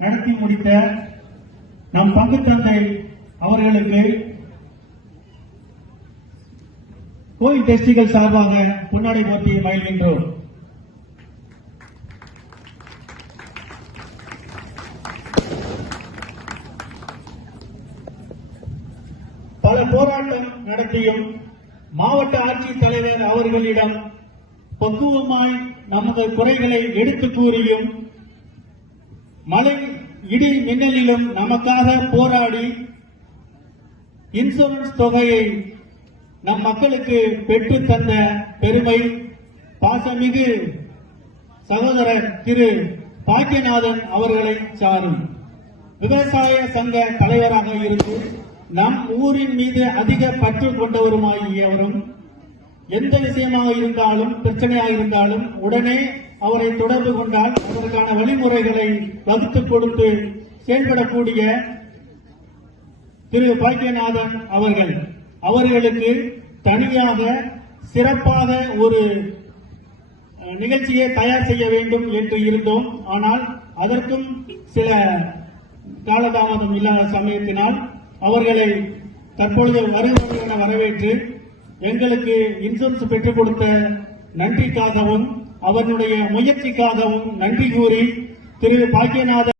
நடத்தி முடித்த நம் பங்கு தந்தை அவர்களுக்கு கோயில் டெஸ்டிகள் சார்பாக பொன்னாடை போட்டி மகிழ்கின்றோம். பல போராட்டம் நடத்தியும் மாவட்ட ஆட்சித்தலைவர் அவர்களிடம் பக்குவமாய் நமது குறைகளை எடுத்துக் கூறியும் மழை இடி மின்னலிலும் நமக்காக போராடி இன்சூரன்ஸ் தொகையை நம் மக்களுக்கு பெற்று தந்த பெருமை பாசமிகு சகோதரர் திரு பாக்கியநாதன் அவர்களை சாரும். விவசாய சங்க தலைவராக இருந்து நம் ஊரின் மீது அதிக பற்று கொண்டவருமாகியவரும் எந்த விஷயமாக இருந்தாலும் பிரச்சனையாக இருந்தாலும் உடனே அவரை தொடர்பு கொண்டால் அதற்கான வழிமுறைகளை வகுத்துக் கொடுத்து செயல்படக்கூடிய திரு பாக்கியநாதன் அவர்களுக்கு தனியாக சிறப்பாக ஒரு நிகழ்ச்சியை தயார் செய்ய வேண்டும் என்று இருந்தோம். ஆனால் அதற்கும் சில காலதாமதம் இல்லாத சமயத்தினால் அவர்களை தற்பொழுது வருகிற வரவேற்று எங்களுக்கு இன்சூரன்ஸ் பெற்றுக் கொடுத்த நன்றிக்காகவும் அவருடைய முயற்சிக்காகவும் நன்றி கூறி திரு பாக்கியநாதன்